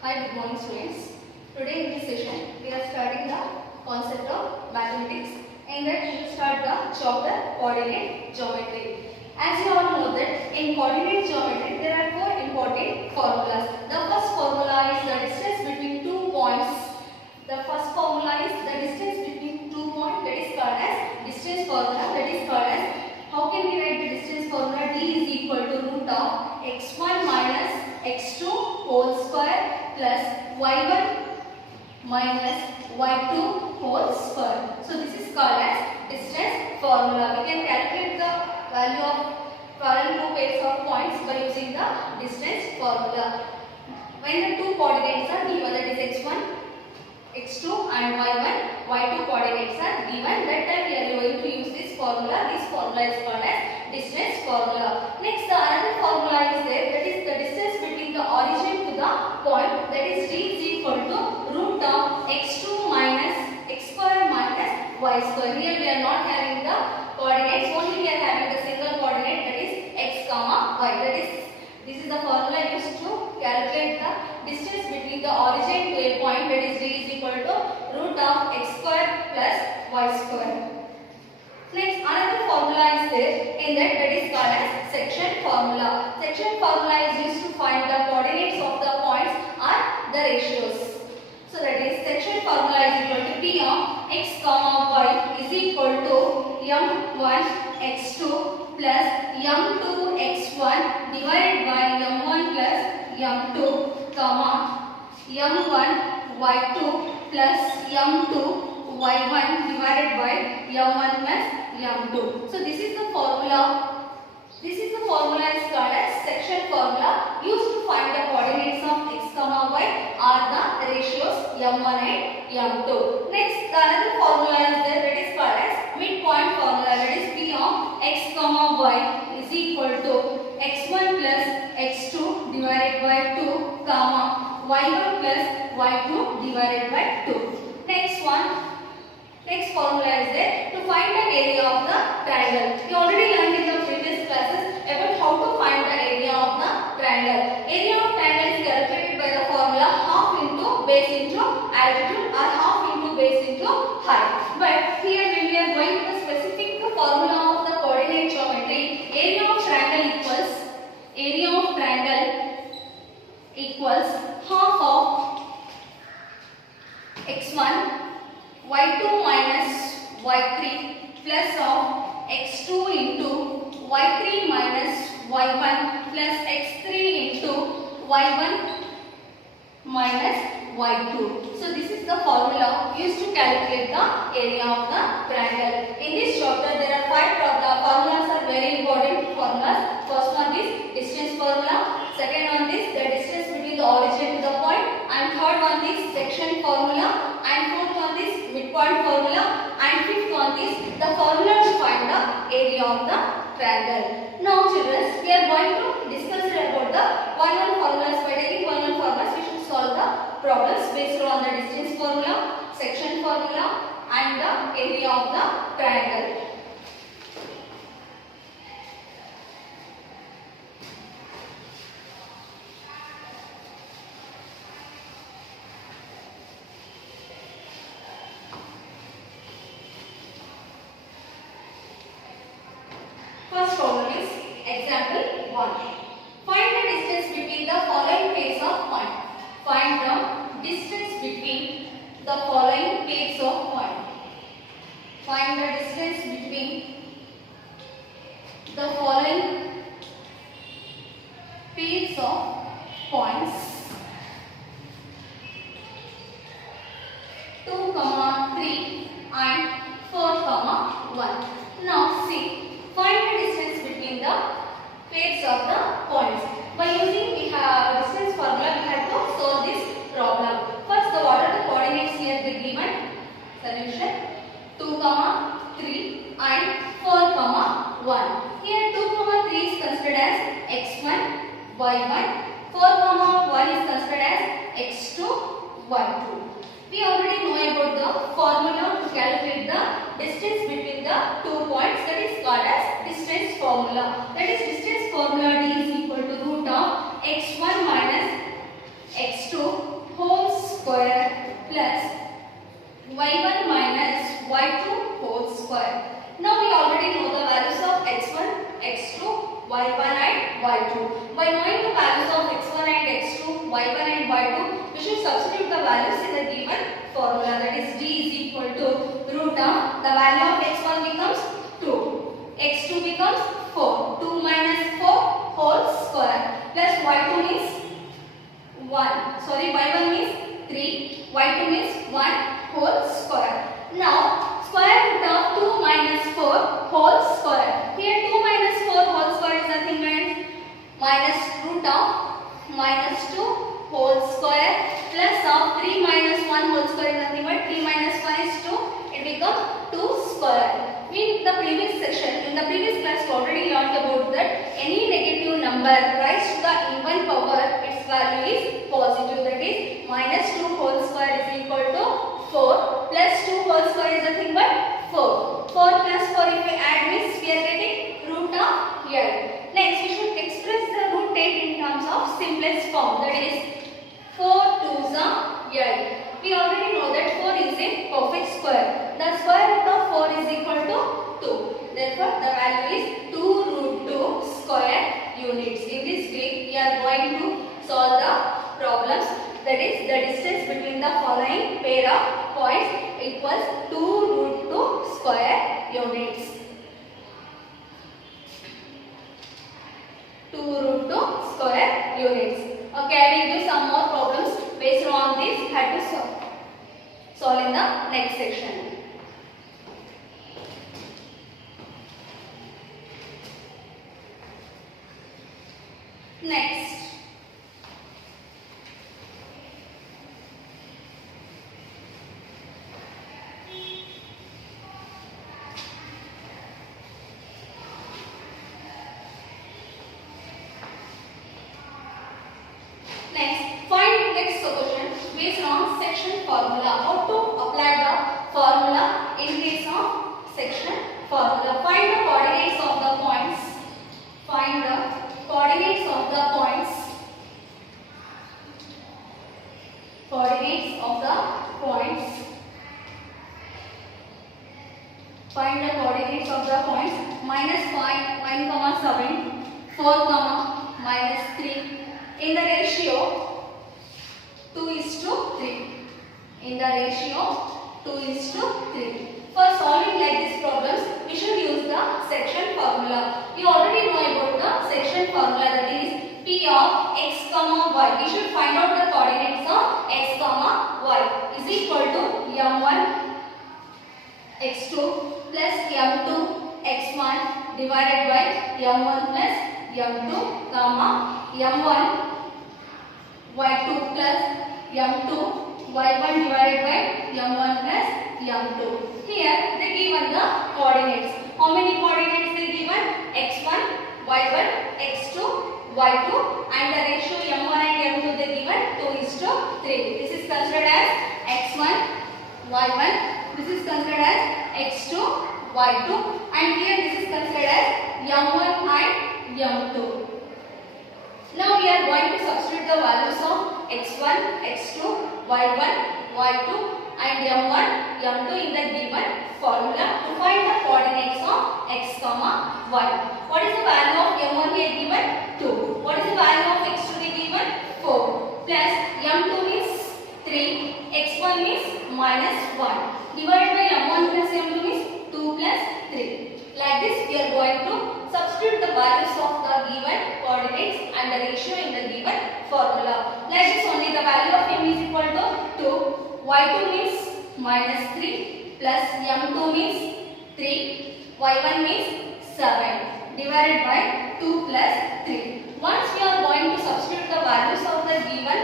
Hi, good morning students. Today in this session we are studying the concept of mathematics. In that we will start the chapter coordinate geometry. As you all know that in coordinate geometry there are four important formulas. The first formula is the distance between 2 points. The first formula is the distance between 2 points, that is called as distance formula, that is called as, how can we write the distance formula? D is equal to root of x1 minus x2 whole square plus y1 minus y2 whole square. So this is called as distance formula. We can calculate the value of parallel pairs of points by using the distance formula. When the two coordinates are given, that is x1, x2 and y1, y2 coordinates are given, that time we are going to use this formula. This formula is called as distance formula. Next, the another formula is there, that is the distance between the origin to the point, that is d is equal to root of x2 minus x square minus y square. Here we are not having the coordinates, only we are having the single coordinate, that is x comma y. That is, this is the formula used to calculate the distance between the origin to a point, that is d is equal to root of x square plus y square. Next, another formula is there, in that is called as section formula. Section formula is used to find the coordinates of the points or the ratios. So that is, section formula is equal to p of x comma y is equal to m1 x2 plus m2 x1 divided by m1 plus m2 comma m1 y2 plus m2 y1 divided by m1 plus m2. So this is the formula. This is the formula is called as section formula, used to find the coordinates of x comma y or the ratios m1 and m2. Next, the another formula is there, that is called as midpoint formula, that is p of x comma y is equal to x1 plus x2 divided by 2 comma y1 plus y2 divided by 2. Next formula is there, to find the area of the triangle. You already learned in the previous classes about how to find the area of the triangle. Area of triangle is calculated by the formula half into base into altitude or half into base into height. But here when we are going to the specific formula of the coordinate geometry, area of triangle equals half of x1 y2 minus y3 plus of x2 into y3 minus y1 plus x3 into y1 minus y2. So this is the formula used to calculate the area of the triangle. In this chapter there are 5 formulas are very important formulas. First one is distance formula, second one is the distance between the origin to the point, and third one is section formula, and fourth one is midpoint formula, and fifth one is the formula to find the area of the triangle. Now children, we are going to discuss about the one formulas. By taking one formulas, we should solve the problems based on the distance formula, section formula and the area of the triangle. First problem is example 1. Find the distance between the following pairs of points. Find the distance between the following pairs of points. Find the distance between the following pairs of points. 2, 3 and 4, 1. Now see. Find the distance between the pairs of the points. By using distance formula, we have to solve this problem. First, what are the coordinates here? The given solution 2, 3 and 4, 1. Here 2, 3 is considered as x1, y1. 4, 1 is considered as x2, y2. We already know about the formula to calculate the distance between the 2 points, that is called as distance formula. That is distance formula D is equal to root of x1 minus x2 y2. By knowing the values of x1 and x2, y1 and y2, we should substitute the values in the given formula, that is d is equal to root of the value of x1 becomes 2, x2 becomes 4, 2 minus 4 whole square plus y2 means 1, sorry y1 means 3, y2 means 1 whole square. Now square root of 2 minus 4 whole square. Here 2 minus 4 whole square is nothing but minus root of minus 2 whole square plus of 3 minus 1 whole square is nothing but 3 minus 1 is 2. It becomes 2 square. In the previous class we already learned about that any negative number raised to the even power, its value is positive, that is minus 2 whole square is equal to 4 plus 2 whole square is nothing but 4. 4 plus 4 if we add means we are getting root of 8. Next we should express the root 8 in terms of simplest form, that is 4 2s are 8. We already know that 4 is a perfect square. The square root of 4 is equal to 2. Therefore the value is 2 root 2 square units. In this way we are going to solve the problems, that is the distance between the following pair of points equals 2 root 2 square units. 2 root 2 square units. Okay, I will do some more problems based on this. Had to solve in the next section. Next, find next solution based on section formula. How to apply the formula in case of section formula? Find the coordinates of the points. Find the coordinates of the points. Coordinates of the points. Find the coordinates of the points -5, 1, 7, 4, -3 in the ratio 2:3. In the ratio 2:3. For solving like these problems, we should use the section formula. You already know about the section formula, that is P of x comma y. We should find out the coordinates of x comma y is equal to m1 x2 plus m2 x1 divided by m1 plus m2 comma m1 y2 plus m2 y1 divided by m1 plus m2. Here they given the coordinates. How many coordinates they given? x1, y1, x2, y2, and the ratio m1 and m2 they given 2:3. This is considered as x1, y1. This is considered as x2, y2, and here this is considered as m1 and m2. Now we are going to substitute the values of x1, x2, y1, y2 and m1, m2 in the given formula to find the coordinates of x comma y. What is the value of m1 here given? 2. What is the value of x2 here given? 4. Plus m2 means 3, x1 means -1. Divided by m1 plus m2 means 2 plus 3. Like this we are going to substitute the values of the given coordinates and the ratio in the given formula. Like this only the value of m is equal to 2, y2 means -3 plus m2 means 3, y1 means 7 divided by 2 plus 3. Once we are going to substitute the values of the given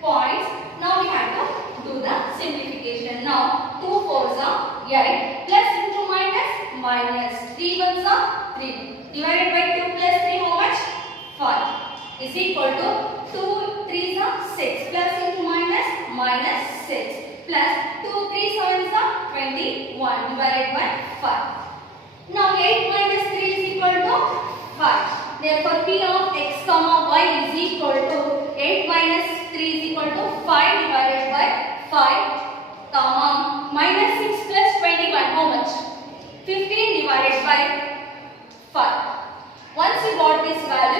points, now we have to do the simplification. Now 2 4s are 8 plus into minus 3 1s are 3 divided by 2 plus 3 how much? 5 is equal to 2 3s are 6 plus into minus 6 plus 2 3 7s are 21 divided by 5. Now 8 minus 3 is equal to 5. Therefore P of x comma y is equal to 8 minus 3 is equal to 5 divided by 5 comma minus 6 plus 21 how much? 15 divided by 5. Once you got this value,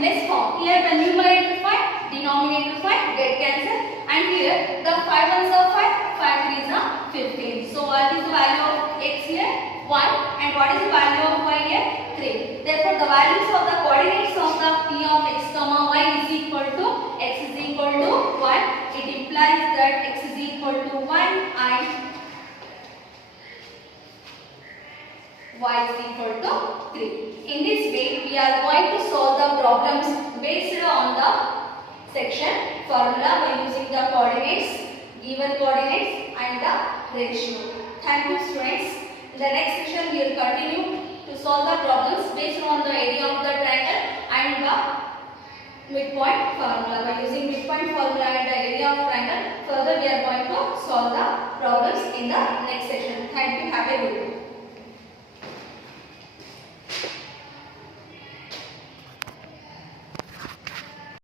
in this form. Here the numerator 5, denominator 5, get cancelled, and here the 5 ones are 5, 5 3s are 15. So what is the value of x here? 1, and what is the value of y here? 3. Therefore the values of the coordinates of the p of x comma y is equal to x is equal to 1. It implies that x is equal to 1 and y is equal to 3. In this way, we are going to solve the problems based on the section formula by using the coordinates, given coordinates and the ratio. Thank you students. In the next section, we will continue to solve the problems based on the area of the triangle and the midpoint formula. By using midpoint formula and the area of triangle, further we are going to solve the problems in the next section. Thank you. Have a good day.